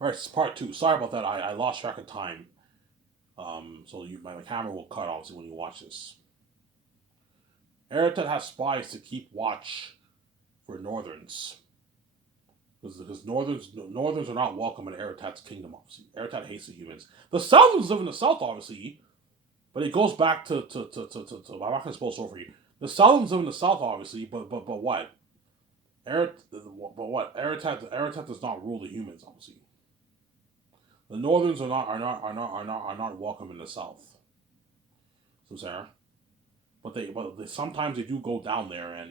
All right, it's part two. Sorry about that. I lost track of time. So my camera will cut obviously when you watch this. Eretat has spies to keep watch for Northerns. Because Northerns are not welcome in Eretat's kingdom, obviously. Eretat hates the humans. The Southerns live in the South, obviously, but it goes back to I'm not going to spoil story for you. The Southerns live in the South, obviously, but what? Eretat does not rule the humans, obviously. The Northerns are not welcome in the South. So Sarah, but they sometimes they do go down there and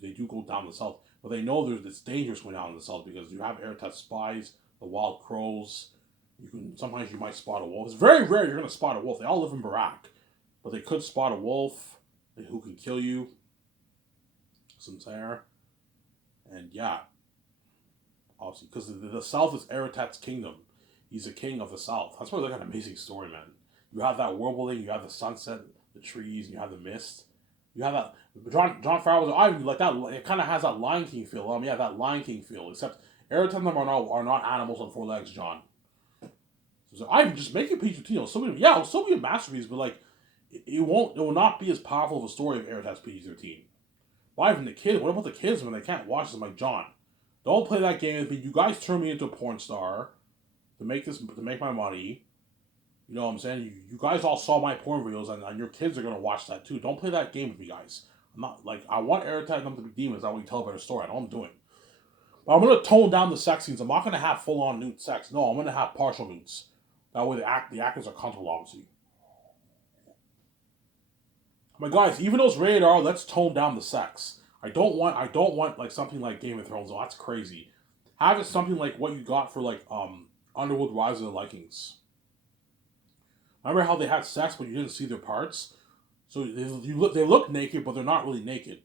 they do go down the south. But they know it's dangerous going down in the south because you have Eretat spies, the wild crows. You might spot a wolf. It's very rare you're gonna spot a wolf. They all live in Barak, but they could spot a wolf who can kill you. Some Sarah, and yeah, obviously because the south is Eretat's kingdom. He's the king of the south. That's why it's like an amazing story, man. You have that whirlwind, you have the sunset, the trees, and you have the mist. You have that. John Farrell was I like that. It kind of has that Lion King feel. Yeah, that Lion King feel. Except every time them are not animals on four legs, John. So I just make it PG-13. It'll still be a masterpiece, but like it will not be as powerful of a story if Eric has PG-13. Why even the kids? What about the kids when they can't watch this? I'm like, John, don't play that game with me. You guys turn me into a porn star to make my money. You know what I'm saying? You guys all saw my porn videos, and your kids are gonna watch that too. Don't play that game with me, guys. I'm not like I want Eretat and them to be demons. That way you tell a better story. I know what I'm doing, but I'm gonna tone down the sex scenes. I'm not gonna have full on nude sex. No, I'm gonna have partial nudes. That way the actors are comfortable, obviously. But guys, even though it's rated R, let's tone down the sex. I don't want like something like Game of Thrones. Oh, that's crazy. Have it something like what you got for like Underwood Rise of the Vikings. Remember how they had sex but you didn't see their parts? So they look naked, but they're not really naked.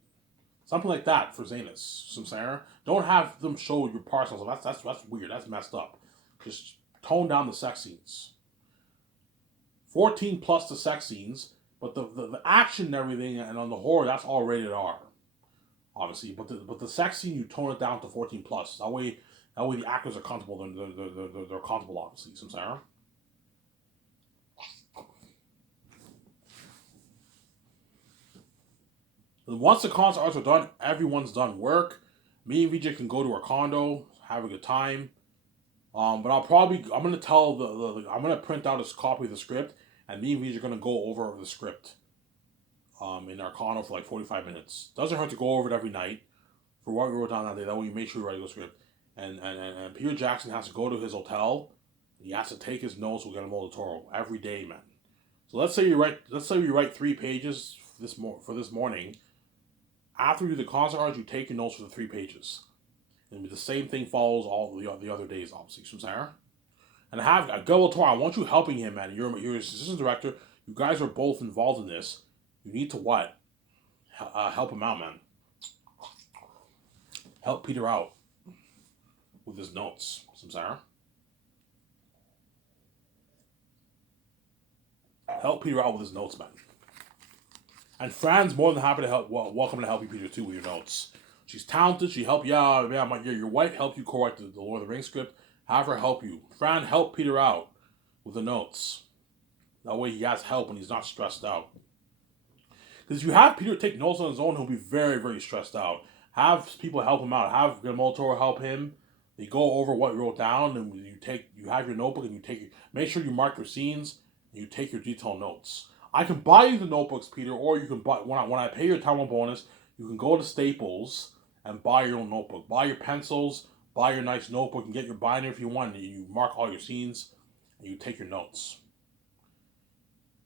Something like that for Zanus, some Sarah. Don't have them show your parts. That's weird. That's messed up. Just tone down the sex scenes. 14 plus the sex scenes, but the action and everything and on the horror that's all rated R, obviously. But the sex scene you tone it down to 14 plus. That way the actors are comfortable. They're comfortable, obviously. Some Sarah. Once the concert arts are done, everyone's done work. Me and VJ can go to our condo, have a good time. But I'm gonna tell I'm gonna print out a copy of the script, and me and VJ are gonna go over the script. In our condo for like 45 minutes. Doesn't hurt to go over it every night for what we wrote down that day. That way you make sure you write the script. And Peter Jackson has to go to his hotel. He has to take his notes with Guillermo del Toro every day, man. So let's say you write 3 pages for this morning. After you do the concert art, you take your notes for the 3 pages. And the same thing follows all the other days, obviously. So Sarah. And have Guillermo del Toro, I want you helping him, man. You're his assistant director. You guys are both involved in this. You need to what? Help him out, man. Help Peter out with his notes. Some Sarah. Help Peter out with his notes, man. And Fran's more than happy to help. Well, welcome to help you, Peter, too, with your notes. She's talented. She helped you out. Yeah, your wife helped you co-write the Lord of the Rings script. Have her help you. Fran, help Peter out with the notes. That way he has help and he's not stressed out. Because if you have Peter take notes on his own, he'll be very, very stressed out. Have people help him out. Have Guillermo Toro help him. You go over what you wrote down, and you have your notebook, and make sure you mark your scenes, and you take your detailed notes. I can buy you the notebooks, Peter, or you can buy when I pay your time bonus. You can go to Staples and buy your own notebook. Buy your pencils, buy your nice notebook, and get your binder if you want. And you mark all your scenes, and you take your notes.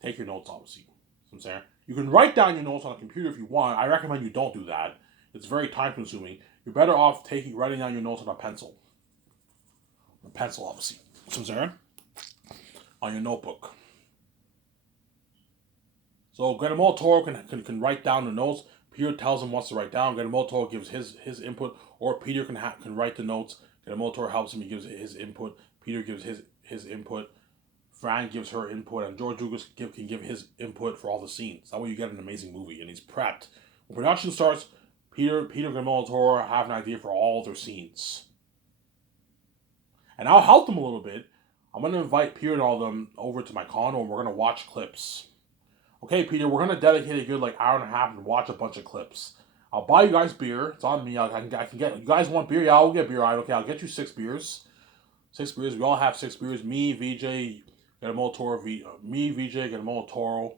Take your notes, obviously. I'm saying you can write down your notes on a computer if you want. I recommend you don't do that. It's very time consuming. You're better off writing down your notes on a pencil. A pencil, obviously. I'm saying on your notebook. So Guillermo Toro can write down the notes. Peter tells him what to write down. Guillermo Toro gives his input, or Peter can write the notes. Guillermo Toro helps him. He gives his input. Peter gives his input. Fran gives her input, and George Lucas can give his input for all the scenes. That way you get an amazing movie, and he's prepped. When production starts, Peter and Guillermo Toro have an idea for all their scenes. and I'll help them a little bit. I'm gonna invite Peter and all of them over to my condo, and we're gonna watch clips. Okay, Peter, we're gonna dedicate a good like hour and a half and watch a bunch of clips. I'll buy you guys beer. It's on me. I can get. You guys want beer? Yeah, I'll get beer. All right, okay, I'll get you 6 beers. 6 beers. We all have 6 beers. Me, VJ, get a Molotoro. Me, VJ, get a Molotoro.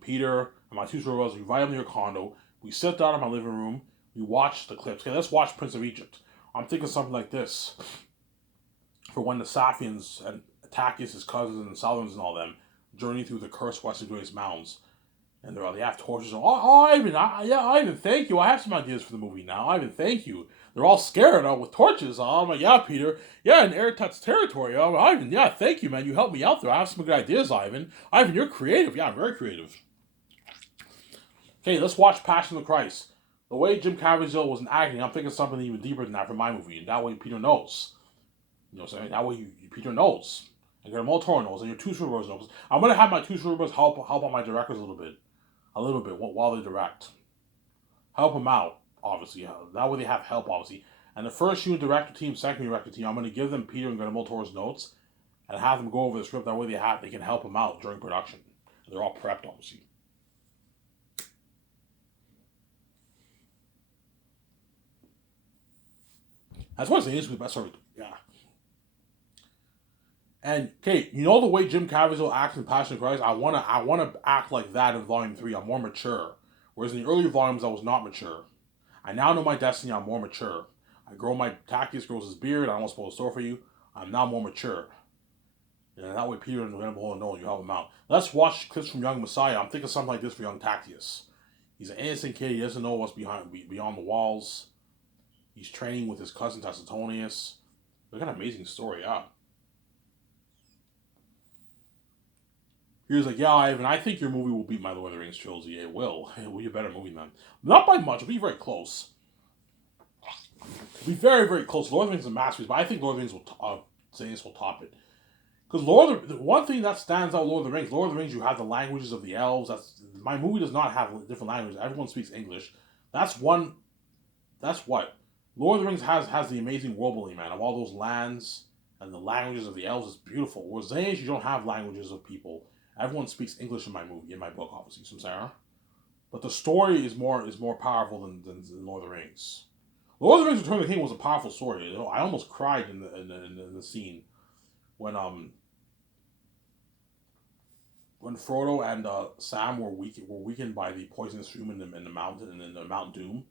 Peter and my two brothers. We invite them to your condo. We sit down in my living room. We watch the clips. Okay, let's watch Prince of Egypt. I'm thinking something like this. For when the Safians and Takis, his cousins, and the Southerns and all them journey through the cursed Western Joyce Mountains. And they have torches. Ivan, thank you. I have some ideas for the movie now. Ivan, thank you. They're all scared with torches. I'm like, yeah, Peter. Yeah, in Eretat's territory. Ivan, yeah, thank you, man. You helped me out there. I have some good ideas, Ivan. Ivan, you're creative. Yeah, very creative. Okay, let's watch Passion of the Christ. The way Jim Caviezel was in acting, I'm thinking something even deeper than that for my movie. And that way Peter knows. You know what I'm saying? That way Peter knows. And Guillermo Toro knows. And your two Superbros knows. I'm going to have my two Superbros help out my directors a little bit while they direct. Help them out, obviously. That way they have help, obviously. And the first unit director team, second unit director team, I'm going to give them Peter and Guillermo Toro's notes and have them go over the script. That way they can help them out during production. They're all prepped, obviously. That's why it's the best story. Yeah. And okay, you know the way Jim Caviezel acts in Passion of Christ. I wanna act like that in Volume 3. I'm more mature, whereas in the earlier volumes I was not mature. I now know my destiny. I'm more mature. Takis grows his beard. I don't spoil the store for you. I'm now more mature. And that way Peter and the Venerable know you help him out. Let's watch clips from Young Messiah. I'm thinking something like this for young Tactius. He's an innocent kid. He doesn't know what's beyond the walls. He's training with his cousin Tacitonius. Look at an amazing story, yeah. He was like, yeah, Ivan, I think your movie will beat my Lord of the Rings trilogy. It will. It will be a better movie than not by much. It'll be very close. It'll be very, very close. Lord of the Rings is a masterpiece, but I think Lord of the Rings will top it. Because one thing that stands out Lord of the Rings, you have the languages of the elves. My movie does not have different languages. Everyone speaks English. That's what Lord of the Rings has the amazing world building, man, of all those lands and the languages of the elves is beautiful. Whereas Xange, you don't have languages of people. Everyone speaks English in my book, obviously, from Sarah. But the story is more powerful than Lord of the Rings. Lord of the Rings: Return of the King was a powerful story. You know, I almost cried in the scene when Frodo and Sam were weakened by the poisonous room in the mountain and in the Mount Doom.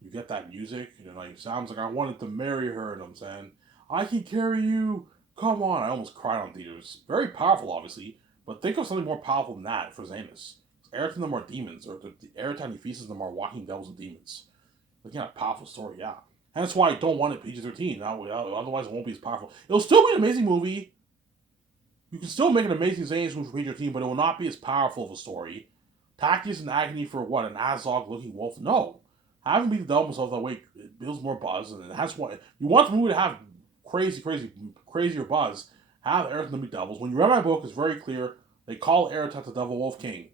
You get that music, and like Sam's like, I wanted to marry her, and I'm saying, I can carry you. Come on, I almost cried on theaters. Very powerful, obviously, but think of something more powerful than that for Xanus. Eretz and them are demons, or the Eretz and Ephesus them are walking devils and demons. Looking at a powerful story, yeah. And that's why I don't want it PG-13. Otherwise, it won't be as powerful. It'll still be an amazing movie. You can still make an amazing Xanus movie for PG-13, but it will not be as powerful of a story. Tactius and agony for what? An Azog-looking wolf? No. Having beat the devil himself that way, it builds more buzz, and that's why you want the movie to have crazier buzz. Have Eretz and the devils. When you read my book, it's very clear. They call Eretat the Devil Wolf King.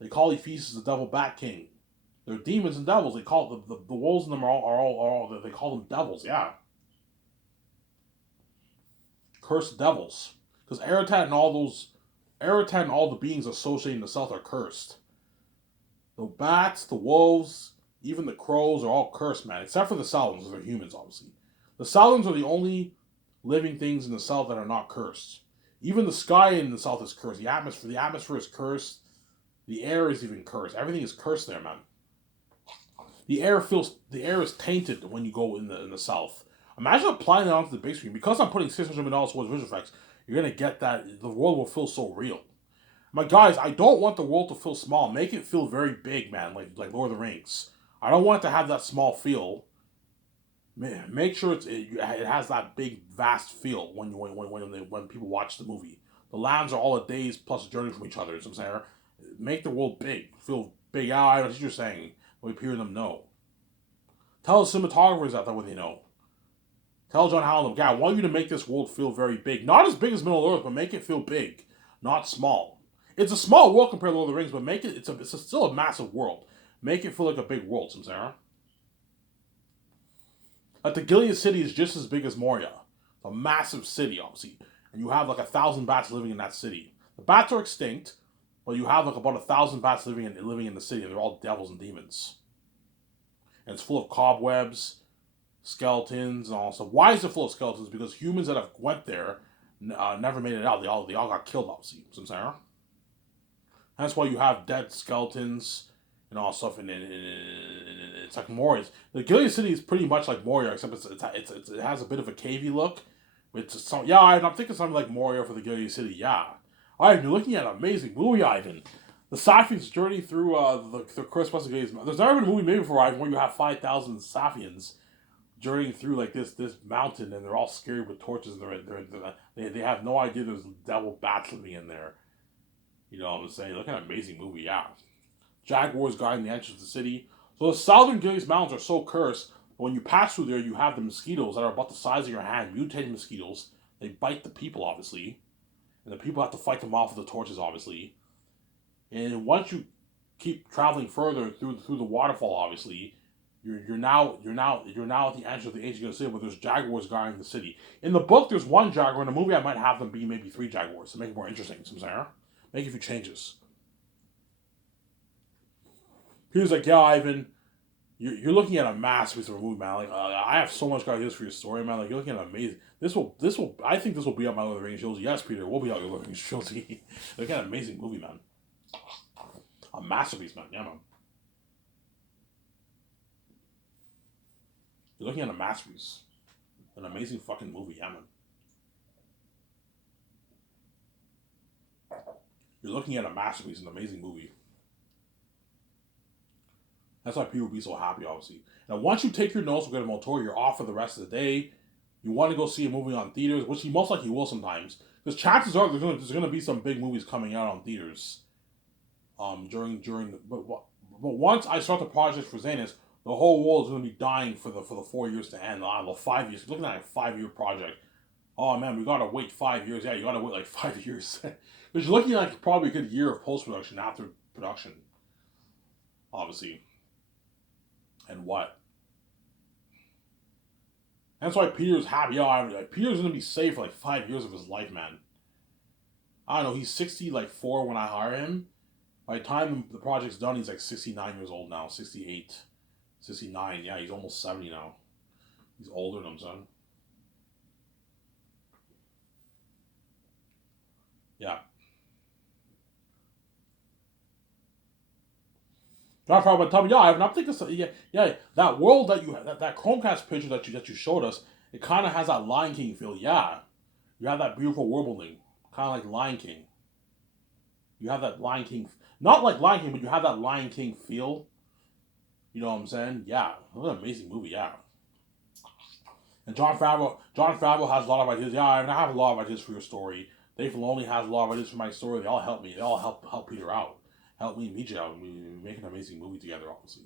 They call Ephesus the Devil Bat King. They're demons and devils. They call the wolves in them are all they call them devils. Yeah, cursed devils. Because Eretat and all the beings associated in the south are cursed. The bats, the wolves, even the crows are all cursed, man. Except for the Saladins, they're humans, obviously. The Saladins are the only living things in the south that are not cursed. Even the sky in the south is cursed. The atmosphere is cursed. The air is even cursed. Everything is cursed there, man. The air is tainted when you go in the south. Imagine applying that onto the big screen. Because I'm putting $600 million towards visual effects, you're gonna get that the world will feel so real. My guys, I don't want the world to feel small. Make it feel very big, man, like Lord of the Rings. I don't want it to have that small feel. Make sure it has that big, vast feel when people watch the movie. The lands are all a day's plus a journey from each other. You know what I'm saying? Make the world big. Feel big. Yeah, I know what you're saying. We hear them know. Tell the cinematographers that way they know. Tell John Howland, yeah, I want you to make this world feel very big. Not as big as Middle Earth, but make it feel big, not small. It's a small world compared to Lord of the Rings, but make it. Still a massive world. Make it feel like a big world, Samsara. Like the Gilead City is just as big as Moria. It's a massive city, obviously, and you have like 1,000 bats living in that city. The bats are extinct, but you have like about 1,000 bats living in the city, and they're all devils and demons. And it's full of cobwebs, skeletons, and all stuff. Why is it full of skeletons? Because humans that have went there never made it out. They all got killed, obviously. You know what I'm saying? That's why you have dead skeletons and all stuff. And it's like Moria. The Gilead City is pretty much like Moria, except it has a bit of a cavey look. I'm thinking something like Moria for the Gilead City. Yeah, Ivan, you're looking at an amazing movie, Ivan. The Safians journey through the Chris Weston Gilead's. There's never been a movie made before, Ivan, where you have 5,000 Safians journeying through like this mountain, and they're all scared with torches, and they have no idea there's devil bats living in there. You know what I'm saying? Look at an amazing movie, yeah. Jaguars guarding the entrance to the city. So the southern Gilead Mountains are so cursed. When you pass through there, you have the mosquitoes that are about the size of your hand, mutated mosquitoes. They bite the people, obviously, and the people have to fight them off with the torches, obviously. And once you keep traveling further through the waterfall, obviously, you're now at the entrance of the ancient Gilead City, where there's jaguars guarding the city. In the book, there's one jaguar. In the movie, I might have them be maybe 3 jaguars to make it more interesting. Sarah, make a few changes. He was like, "Yeah, Ivan, you're looking at a masterpiece of a movie, man. Like, I have so much ideas for your story, man. Like, you're looking at amazing. I think this will be on my Lord of the Rings trilogy. Yes, Peter, we'll be on your Lord of the Rings trilogy. Look at an amazing movie, man. A masterpiece, man. Yeah, man. You're looking at a masterpiece, an amazing fucking movie, yeah, man. You're looking at a masterpiece, an amazing movie. That's why people will be so happy, obviously. Now, once you take your notes, we're going to Motor, you're off for the rest of the day. You want to go see a movie on theaters, which you most likely will sometimes. Because chances are there's going to be some big movies coming out on theaters. But once I start the project for Xanus, the whole world is going to be dying for the 4 years to end. I don't know, 5 years. You're looking at a 5-year project. Oh man, we gotta wait 5 years. Yeah, you gotta wait like 5 years. Because you're looking at like probably a good year of post production after production, obviously. And what? That's why Peter's happy. Peter's gonna be safe for like 5 years of his life, man. I don't know. He's 64 when I hire him. By the time the project's done, he's like 69 years old now. 68, 69. Yeah, he's almost 70 now. He's older than him, son. Yeah. Not problem. Tell me, yeah, I'm thinking, yeah. That world that Chromecast picture that you showed us, it kind of has that Lion King feel. Yeah, you have that beautiful world building, kind of like Lion King. You have that Lion King, not like Lion King, but you have that Lion King feel. You know what I'm saying? Yeah, what an amazing movie. Yeah. And Jon Favreau has a lot of ideas. Yeah, I have a lot of ideas for your story. Dave Filoni has a lot of ideas for my story. They all help me. They all help Peter out. Help me meet you out. We make an amazing movie together, obviously.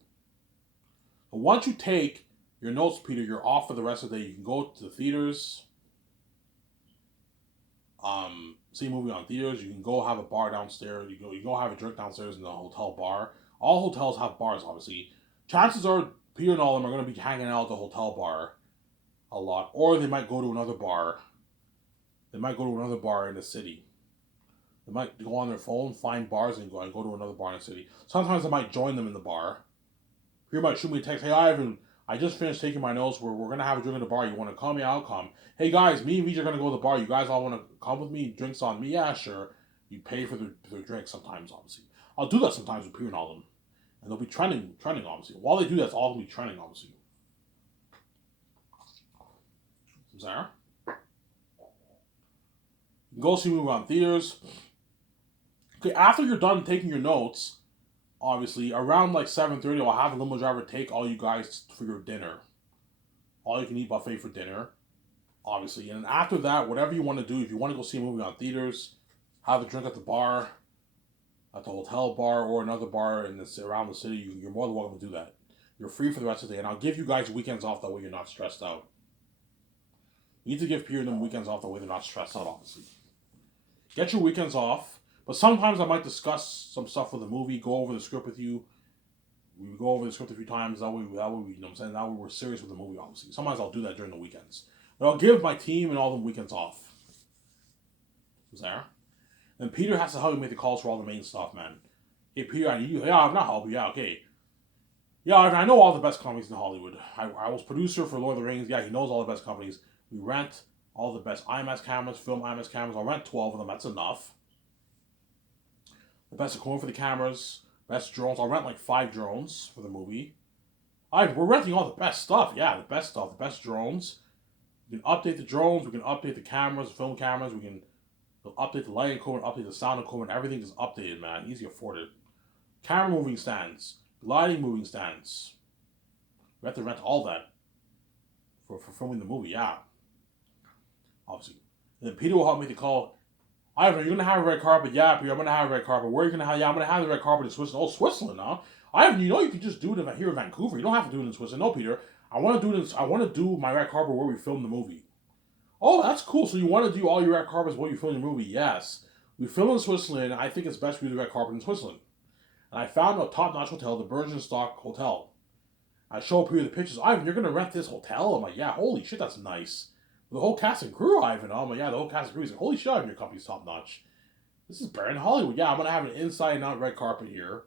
But once you take your notes, Peter, you're off for the rest of the day. You can go to the theaters, see a movie on theaters. You can go have a bar downstairs. You go have a drink downstairs in the hotel bar. All hotels have bars, obviously. Chances are Peter and all of them are going to be hanging out at the hotel bar a lot, or they might go to another bar. They might go to another bar in the city. They might go on their phone, find bars, and go to another bar in the city. Sometimes I might join them in the bar. Peter might shoot me a text. Hey, Ivan, I just finished taking my notes. We're going to have a drink at the bar. You want to come? Yeah, I'll come. Hey, guys, me and Vijay are going to go to the bar. You guys all want to come with me? Drinks on me? Yeah, sure. You pay for their drinks sometimes, obviously. I'll do that sometimes with Peter and all of them. And they'll be trending, obviously. While they do that, it's all going to be trending, obviously. Sarah? You can go see a movie on theaters. Okay, after you're done taking your notes, obviously, around like 7:30, I'll have a limo driver take all you guys for your dinner. All you can eat buffet for dinner, obviously. And after that, whatever you want to do, if you want to go see a movie on theaters, have a drink at the bar, at the hotel bar, or another bar around the city, you're more than welcome to do that. You're free for the rest of the day, and I'll give you guys weekends off, that way you're not stressed out. You need to give Peter them weekends off, that way they're not stressed out, obviously. Get your weekends off. But sometimes I might discuss some stuff with the movie, go over the script with you, we go over the script a few times. That way, you know what I'm saying? That way we're serious with the movie, obviously. Sometimes I'll do that during the weekends. But I'll give my team and all the weekends off. There. And Peter has to help me make the calls for all the main stuff, man. Hey, Peter, I need you. Yeah, I'm not helping. Yeah, okay. Yeah, I know all the best companies in Hollywood. I was producer for Lord of the Rings. Yeah, he knows all the best companies. We rent all the best IMAX cameras, film IMAX cameras. I'll rent 12 of them. That's enough. The best equipment for the cameras, best drones. I'll rent like 5 drones for the movie. We're renting all the best stuff. Yeah, the best stuff. The best drones. We can update the drones. We can update the cameras, film cameras. We can update the lighting equipment, update the sound equipment. Everything is updated, man. Easy to afford it. Camera moving stands, lighting moving stands. We have to rent all that for filming the movie. Yeah, obviously. And then Peter will help me to call. Ivan, you're gonna have a red carpet. Yeah, Peter, I'm gonna have a red carpet. Where are you gonna have? Yeah, I'm gonna have the red carpet in Switzerland. Oh, Switzerland, huh? Ivan, you know you can just do it here in Vancouver. You don't have to do it in Switzerland. No, Peter. I want to do this. I want to do my red carpet where we film the movie. Oh, that's cool. So you want to do all your red carpets while you film your movie? Yes. We film in Switzerland. I think it's best we do the red carpet in Switzerland. And I found a top-notch hotel, the Bergenstock Hotel. I show up here the pictures. Ivan, you're gonna rent this hotel? I'm like, yeah. Holy shit, that's nice. The whole cast and crew, Ivan. I'm like, yeah. The whole cast and crew is like, holy shit, Ivan, your company's top-notch. This is Baron Hollywood. Yeah, I'm gonna have an inside and out red carpet here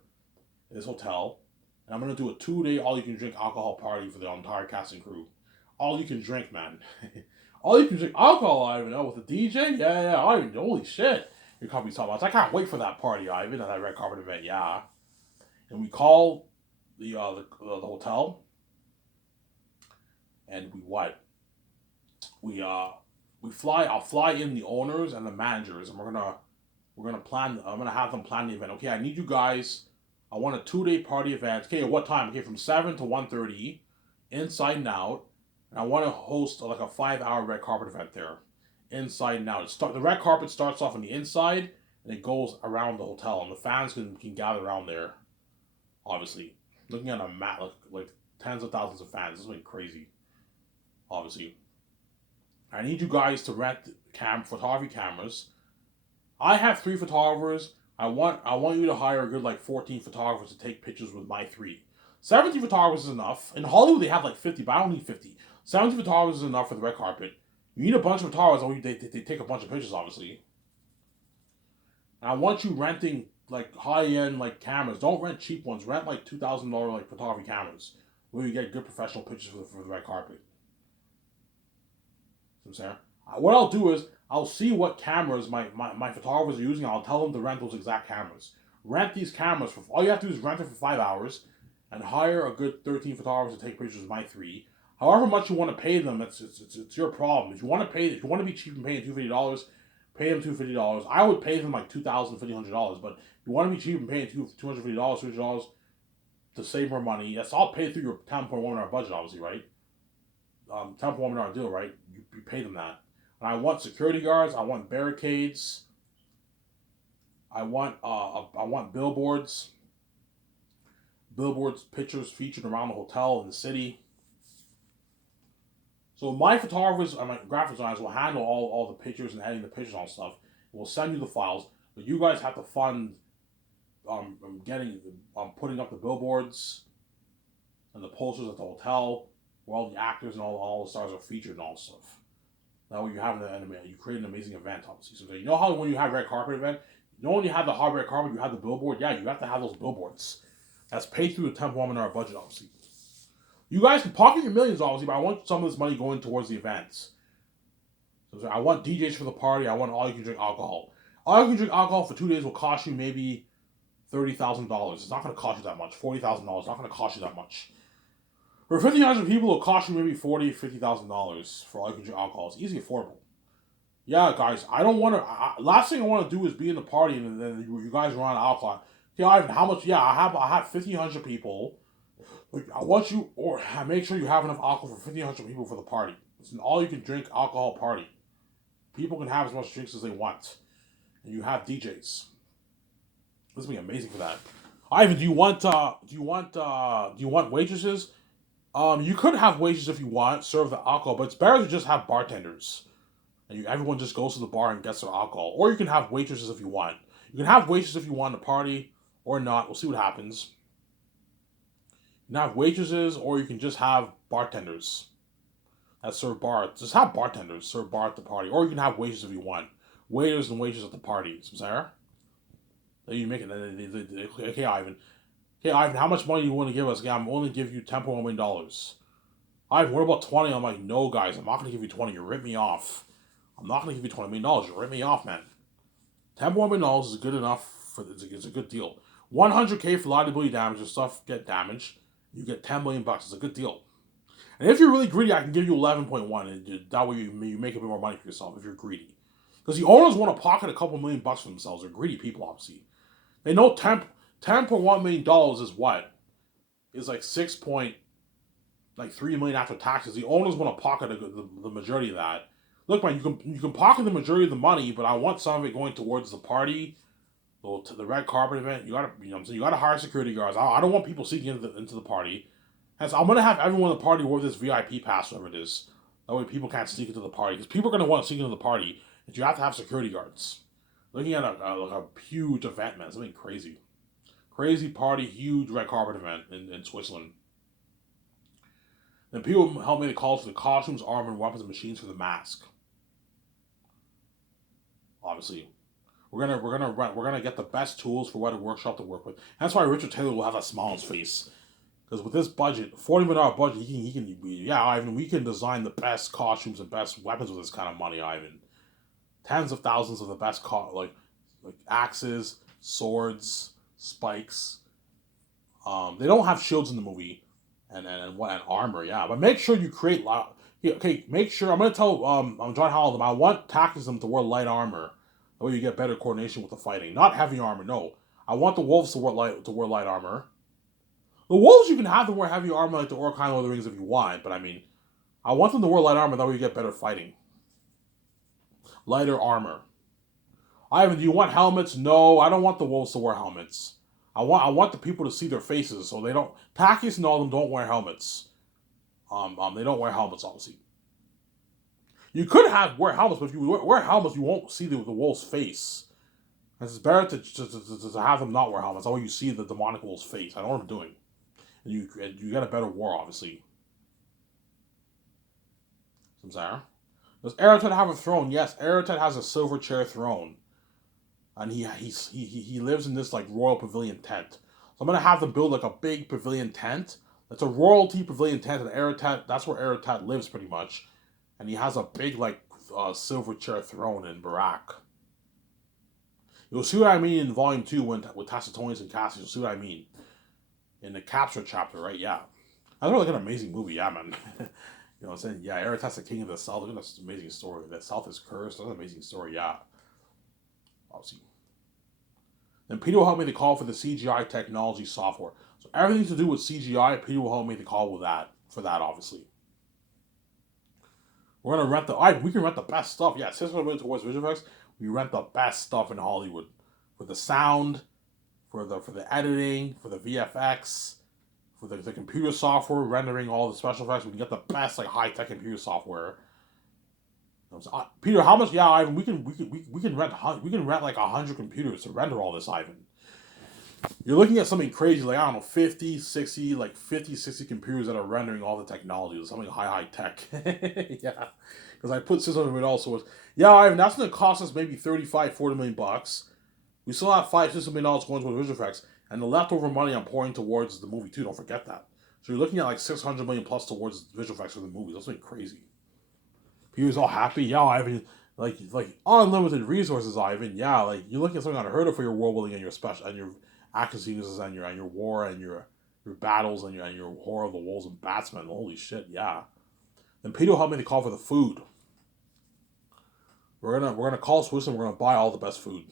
in this hotel. And I'm gonna do a 2-day all-you-can-drink alcohol party for the entire cast and crew. All you can drink, man. All you can drink alcohol, Ivan, with the DJ? Yeah, Ivan, holy shit. Your company's top notch. I can't wait for that party, Ivan, at that red carpet event, yeah. And we call the hotel, and we what? We fly. I'll fly in the owners and the managers, and we're gonna plan. I'm gonna have them plan the event. Okay, I need you guys. I want a 2-day party event. Okay, at what time? Okay, from 7 to 1:30, inside and out. And I want to host like a 5-hour red carpet event there, inside and out. The red carpet starts off on the inside and it goes around the hotel, and the fans can gather around there. Obviously, looking at a map, like tens of thousands of fans. This is going crazy. Obviously, I need you guys to rent photography cameras. I have 3 photographers. I want you to hire a good like 14 photographers to take pictures with my 3. 17 photographers is enough. In Hollywood, they have like 50, but I don't need 50. 70 photographers is enough for the red carpet. You need a bunch of photographers, they take a bunch of pictures, obviously. And I want you renting like high-end like cameras. Don't rent cheap ones. Rent like $2,000 like photography cameras where you get good professional pictures for the red carpet. You know what I'm saying? What I'll do is I'll see what cameras my photographers are using. I'll tell them to rent those exact cameras. Rent these cameras for all you have to do is rent it for 5 hours and hire a good 13 photographers to take pictures of my 3. However much you want to pay them, it's your problem. If you want to be cheap and pay them $250, pay them $250. I would pay them like $2,500, but if you want to be cheap and pay $250, $300 to save more money, that's all paid through your 10.1 hour budget, obviously, right? 10.1 hour deal, right? You pay them that. And I want security guards. I want barricades. I want billboards. Billboards, pictures featured around the hotel and the city. So my photographers and my graphic designers will handle all the pictures and editing the pictures and all stuff. We'll send you the files, but you guys have to fund putting up the billboards and the posters at the hotel where all the actors and all the stars are featured and all stuff. That way you create an amazing event, obviously. So you know how when you have a red carpet event, you know when you have the hot red carpet, you have the billboard? Yeah, you have to have those billboards. That's paid through the $10.1 hour budget, obviously. You guys can pocket your millions, obviously, but I want some of this money going towards the events. So I want DJs for the party. I want all you can drink alcohol. All you can drink alcohol for 2 days will cost you maybe $30,000. It's not going to cost you that much. $40,000. It's not going to cost you that much. For 1,500 people, it'll cost you maybe $40,000, $50,000 for all you can drink alcohol. It's easily affordable. Yeah, guys, I don't want to. Last thing I want to do is be in the party and then you guys run out of alcohol. Okay, Ivan, how much? Yeah, I have 1,500 people. Like, I want you, or make sure you have enough alcohol for 1,500 people for the party. It's an all-you-can-drink alcohol party. People can have as much drinks as they want, and you have DJs. This will be amazing for that. Ivan, do you want waitresses? You could have waitresses if you want, serve the alcohol, but it's better to just have bartenders, and everyone just goes to the bar and gets their alcohol. Or you can have waitresses if you want. You can have waitresses if you want to party, or not. We'll see what happens. You can have waitresses, or you can just have bartenders that serve bar. Just have bartenders serve bar at the party, or you can have waiters if you want. Waiters and waitresses at the parties, Sarah. Then you make it. Okay, Ivan. Okay, Ivan, how much money do you want to give us? Yeah, I'm only give you $10.1 million. Ivan, what about 20? I'm like, no, guys, I'm not gonna give you 20. You rip me off. I'm not gonna give you $20 million. You rip me off, man. $10.1 million is good enough for it's a good deal. 100K for liability damage and stuff get damaged. You get $10 million. It's a good deal. And if you're really greedy, I can give you 11.1, and that way you make a bit more money for yourself if you're greedy. Because the owners want to pocket a couple $1 million for themselves. They're greedy people, obviously. They know $10.1 million is what? Is like 6.3 million after taxes. The owners want to pocket the majority of that. Look, man, you can pocket the majority of the money, but I want some of it going towards the party, to the red carpet event. You gotta, you gotta hire security guards. I don't want people sneaking into the party. And so I'm gonna have everyone in the party wear this VIP pass, whatever it is. That way people can't sneak into the party, because people are gonna want to sneak into the party, and you have to have security guards. Looking at a huge event, man, something crazy. Crazy party, huge red carpet event in Switzerland. Then people help me to call for the costumes, armor, and weapons and machines for the mask. Obviously, we're gonna get the best tools for Weather Workshop to work with. That's why Richard Taylor will have that smile on his face. Because with this budget, $40 million budget, Ivan, we can design the best costumes and best weapons with this kind of money, Ivan. Tens of thousands of the best like axes, swords, spikes. They don't have shields in the movie, and armor, yeah. But make sure you create okay, make sure I'm gonna tell John Howell, I want Tactism to wear light armor. That way you get better coordination with the fighting. Not heavy armor, no. I want the wolves to wear light armor. The wolves, you can have them wear heavy armor like the Orc of the Rings if you want, but I mean, I want them to wear light armor, that way you get better fighting. Lighter armor. Ivan, do you want helmets? No, I don't want the wolves to wear helmets. I want the people to see their faces, so they don't. Takis and all of them don't wear helmets. They don't wear helmets, obviously. You could wear helmets, but if you wear helmets, you won't see the wolf's face. And it's better to have them not wear helmets. That way you see the demonic wolf's face. I know what I'm doing. And you get a better war, obviously. Samsara. Does Eretet have a throne? Yes, Eretet has a silver chair throne. And he lives in this like royal pavilion tent. So I'm gonna have them build like a big pavilion tent. It's a royalty pavilion tent, and Eretet, that's where Eretet lives pretty much. And he has a big like silver chair throne in Barak. You'll see what I mean in Volume 2 with Tacitonius and Cassius. You'll see what I mean in the capture chapter, right? Yeah, that's really like an amazing movie, yeah, man. You know what I'm saying? Yeah, Eretet's the king of the south. Look at this amazing story. The south is cursed. That's an amazing story, yeah. Obviously. Then Peter will help me to call for the CGI technology software. So everything to do with CGI, Peter will help me to call with that. For that, obviously. We're gonna rent we can rent the best stuff. Yeah, since we're moving towards visual effects, we rent the best stuff in Hollywood. For the sound, for the editing, for the VFX, for the computer software, rendering all the special effects, we can get the best like high-tech computer software. Peter, how much? Yeah, Ivan, we can rent like 100 computers to render all this, Ivan. You're looking at something crazy, like, I don't know, 50, 60 computers that are rendering all the technology. Something high tech. Yeah. Because I put systems in all sorts. Yeah, Ivan, that's going to cost us maybe $35-40 million. We still have $5-6 million going towards visual effects. And the leftover money I'm pouring towards the movie, too. Don't forget that. So you're looking at like $600 million plus towards visual effects for the movie. That's something crazy. Peter's all happy. Yeah, Ivan. Like unlimited resources, Ivan. Yeah, like you're looking at something unheard of for your world building and your special and your action sequences and your war and your battles and your horror of the wolves and batsmen. Holy shit, yeah. Then Peter will help me to call for the food. We're gonna call Swiss and we're gonna buy all the best food.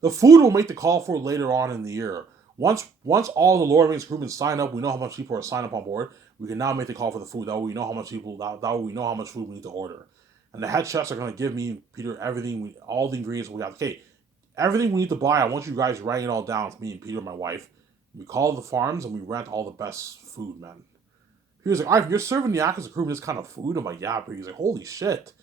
The food will make the call for later on in the year. Once all the Lord of the Rings crewmen sign up, we know how much people are signed up on board. We can now make the call for the food. That way we know how much people. That way we know how much food we need to order. And the head chefs are gonna give me Peter everything all the ingredients we have. Okay, everything we need to buy. I want you guys writing it all down with me and Peter, my wife. We call the farms and we rent all the best food, man. He was like, Ivan, you're serving the Yakuza crew this kind of food? I'm like, yeah, but he's like, holy shit.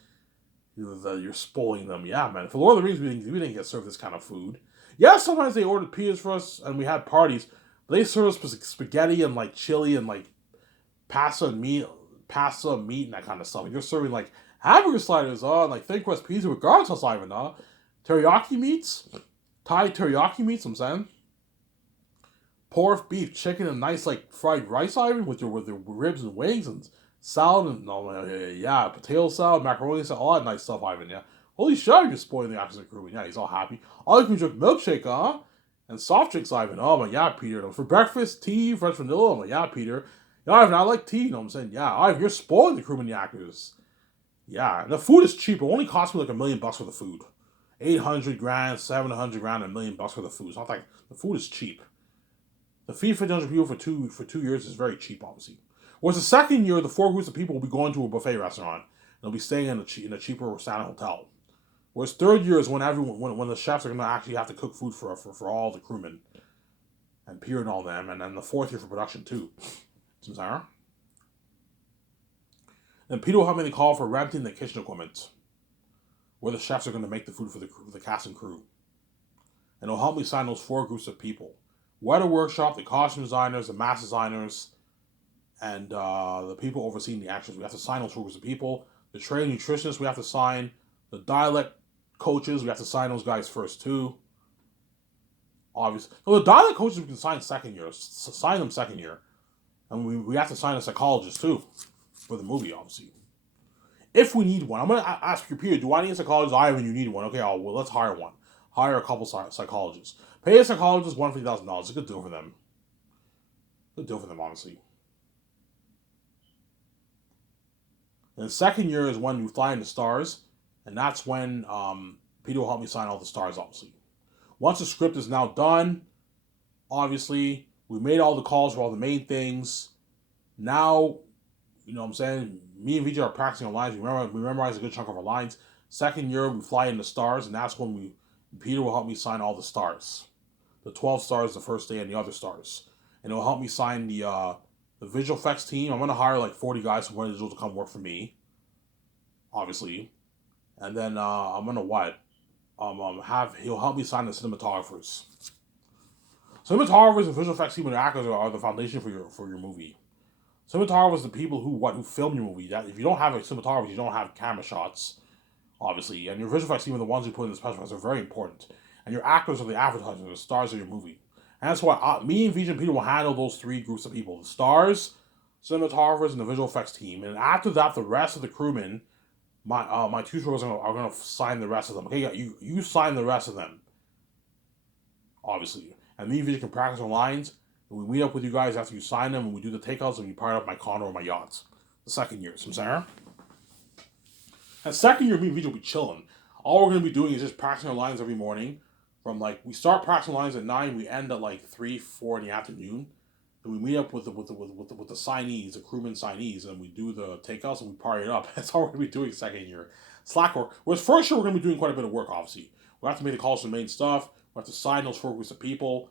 You're spoiling them. Yeah, man. For Lord of the Rings, we didn't get served this kind of food. Yeah, sometimes they ordered pizzas for us and we had parties, They serve us spaghetti and like chili and like pasta, meat, and that kind of stuff. And you're serving like hamburger sliders, and like thin crust pizza with garlic sauce, even, teriyaki meats, Thai teriyaki meats. I'm saying pork, beef, chicken, and nice like fried rice, even with your ribs and wings and salad and yeah, potato salad, macaroni salad, all that nice stuff, Ivan. Yeah, holy shit, you're spoiling the actions of crew. Yeah, he's all happy. All you can drink milkshake, huh? And soft drinks, Ivan. Oh my yeah, Peter. For breakfast, tea, fresh vanilla. Oh my yeah, Peter. Yeah, Ivan, I like tea. You know what I'm saying? Yeah, Ivan, you're spoiling the crewman yackers. Yeah, and the food is cheap. It only cost me like $1 million for the food. 800 grand, 700 grand, $1 million for the food. It's not like the food is cheap. The fee for 100 people for 2 years is very cheap, obviously. Whereas the second year, the 4 groups of people will be going to a buffet restaurant. They'll be staying in a cheaper standard hotel. Whereas third year is when when the chefs are going to actually have to cook food for all the crewmen and Pierre and all them, and then the fourth year for production too. Sarah? Then Peter will have me call for renting the kitchen equipment, where the chefs are going to make the food for the cast and crew. And it'll help me sign those 4 groups of people. Weather workshop, the costume designers, the mask designers, and the people overseeing the actions. We have to sign those 4 groups of people. The trained nutritionists we have to sign. The dialect coaches, we have to sign those guys first too. Obviously. So the dialect coaches we can sign second year. Sign them second year. And we have to sign a psychologist too. For the movie, obviously. If we need one. I'm going to ask you, Peter, do I need a psychologist? Ivan, you need one. Okay, well, let's hire one. Hire a couple psychologists. Pay a psychologist $150,000. It's a good deal for them. Good deal for them, honestly. And the second year is when we fly into stars, and that's when Peter will help me sign all the stars, obviously. Once the script is now done, obviously, we made all the calls for all the main things. Now, you know what I'm saying? Me and VJ are practicing our lines. We memorize a good chunk of our lines. Second year, we fly into stars, and that's when Peter will help me sign all the stars. The 12 stars the first day and the other stars. And it'll help me sign the visual effects team. I'm going to hire like 40 guys from Digital to come work for me, obviously. And then I'm going to what? He'll help me sign the cinematographers. Cinematographers and visual effects team and actors are the foundation for your movie. Cinematographers are the people who film your movie. That if you don't have a cinematographer, you don't have camera shots, obviously. And your visual effects team are the ones who put in the special effects are very important. And your actors are the advertisers, the stars of your movie. And that's why me and Vijay and Peter will handle those 3 groups of people: the stars, cinematographers, and the visual effects team. And after that, the rest of the crewmen, my 2 showrunners are going to sign the rest of them. Okay, yeah, you sign the rest of them, obviously. And me and Vijay can practice our lines. And we meet up with you guys after you sign them, and we do the takeouts, and we part up my condo or my yachts. The second year, so Sarah. And second year, me and Vijay will be chilling. All we're going to be doing is just practicing our lines every morning. From like we start practicing lines at 9, we end at like 3, 4 in the afternoon. And we meet up with the signees, the crewman signees, and we do the takeouts and we party it up. That's all we're gonna be doing second year. Slack work. Whereas first year we're gonna be doing quite a bit of work, obviously. We have to make the calls to the main stuff. We have to sign those 4 groups of people.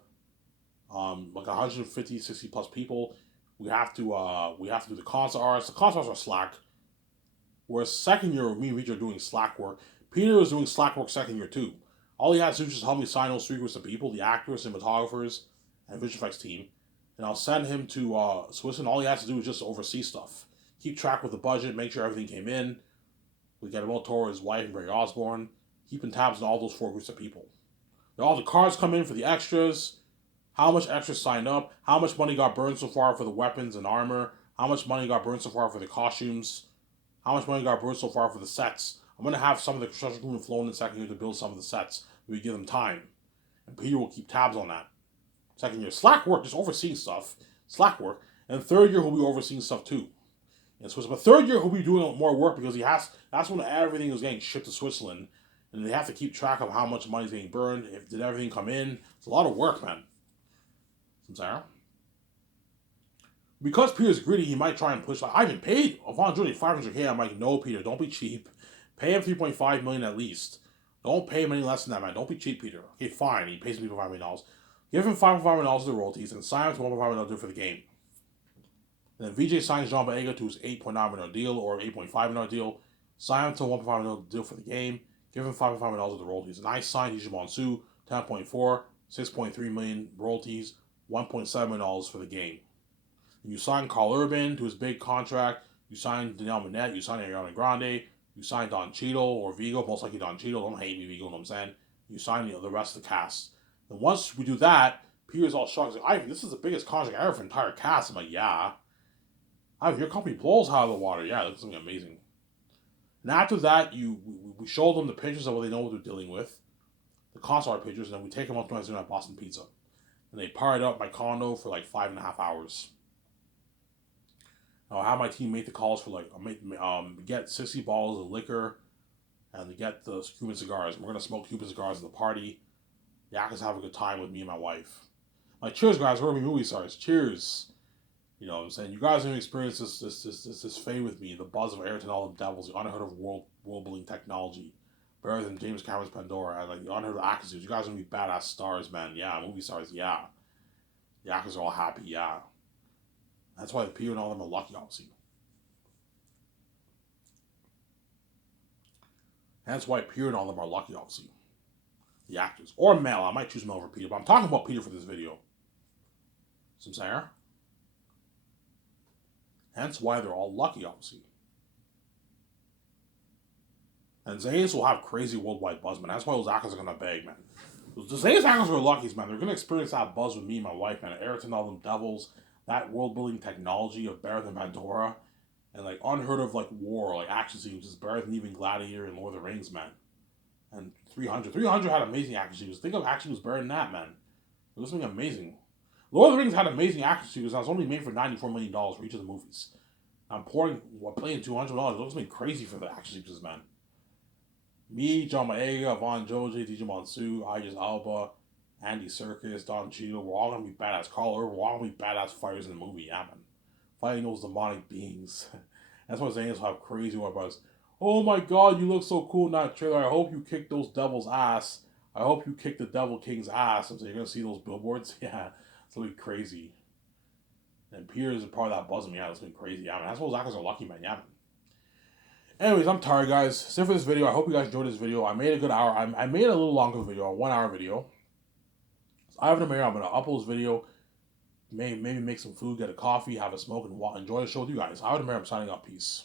Like 150, 60 plus people. We have to do the concept arts. The concept arts are Slack. Whereas second year, me and Reach are doing Slack work. Peter is doing Slack work second year too. All he has to do is just help me sign those 3 groups of people: the actors, cinematographers, and visual effects team. And I'll send him to Switzerland. All he has to do is just oversee stuff, keep track with the budget, make sure everything came in. We get Guillermo Toro, his wife, and Barry Osborne, keeping tabs on all those 4 groups of people. And all the cards come in for the extras, how much extras signed up, how much money got burned so far for the weapons and armor, how much money got burned so far for the costumes, how much money got burned so far for the sets. I'm going to have some of the construction crew flown in second year to build some of the sets. We give them time. And Peter will keep tabs on that. Second year, Slack work, just overseeing stuff. Slack work. And third year, he'll be overseeing stuff too. And so, but third year, he'll be doing more work because that's when everything is getting shipped to Switzerland. And they have to keep track of how much money is being burned. Did everything come in? It's a lot of work, man. Sarah. Because Peter's greedy, he might try and push. Like, I've been paid Von Julie $500K. I'm like, no, Peter, don't be cheap. Pay him $3.5 million at least. Don't pay him any less than that, man. Don't be cheap, Peter. Okay, fine. He pays me $5 million. Give him $5.5 million of the royalties and sign him to $1.5 million for the game. And then VJ signs John Boyega to his $8.9 million deal or $8.5 million deal. Sign him to a $1.5 million deal for the game. Give him $5.5 million of the royalties. And I signed Yijimon Su, 10.4, $6.3 million royalties, $1.7 million for the game. You sign Carl Urban to his big contract. You sign Danielle Minette. You sign Ariana Grande. You sign Don Cheadle or Vigo. Most likely Don Cheadle. Don't hate me, Vigo. You know what I'm saying? You sign the rest of the cast. And once we do that, Peter's all shocked. He's like, Ivy, this is the biggest contract ever for the entire cast. I'm like, yeah. Ivy, your company blows out of the water. Yeah, that's something amazing. And after that, we show them the pictures of what they know what they're dealing with, the concept art pictures, and then we take them up to my at Boston Pizza. And they pirate up my condo for like 5.5 hours. I'll have my team make the calls for like get 60 bottles of liquor, and to get the Cuban cigars. We're gonna smoke Cuban cigars at the party. Yeah, just have a good time with me and my wife. Like, cheers, guys. We're gonna be movie stars. Cheers. You know what I'm saying? You guys are gonna experience this fade with me, the buzz of Ayrton All Them Devils, the unheard of world building technology, better than James Cameron's Pandora, and like the unheard of actors. You guys are gonna be badass stars, man. Yeah, movie stars. Yeah, the actors are all happy. Yeah. That's why Peter and all them are lucky, obviously. That's why Peter and all them are lucky, obviously. The actors. Or Mel. I might choose Mel over Peter, but I'm talking about Peter for this video. Some saying? Hence why they're all lucky, obviously. And Zayn's will have crazy worldwide buzz, man. That's why those actors are gonna beg, man. The Zayn's actors are luckies, man. They're gonna experience that buzz with me and my wife, man. Ayrton, all them devils, that world building technology of better than Pandora, and like unheard of like war, like action scenes, just better than even Gladiator and Lord of the Rings, man. And 300. 300 had amazing action scenes. Think of action was better than that, man. It was something amazing. Lord of the Rings had amazing action scenes. And it was only made for $94 million for each of the movies. I'm paying $200. It looks me crazy for the action sequences, man. Me, John Boyega, Von Joji, DJ Monsu, Idris Elba, Andy Serkis, Don Cheadle, we're all gonna be badass. Carl Urban, we're all gonna be badass fighters in the movie, yeah, man. Fighting those demonic beings. That's what Zayn will have crazy war buzz. Oh my god, you look so cool in that trailer. I hope you kick those devils' ass. I hope you kick the Devil King's ass. So you're gonna see those billboards? Yeah, it's gonna be crazy. And Peter's a part of that buzzing. Yeah, it's gonna be crazy. Yeah, man. That's what those actors are lucky, man. Yeah, man. Anyways, I'm tired, guys. That's it for this video. I hope you guys enjoyed this video. I made a good hour. I made a little longer video, a 1 hour video. So I have an American. I'm gonna upload this video. Maybe make some food, get a coffee, have a smoke, and enjoy the show with you guys. I would American. I'm signing up. Peace.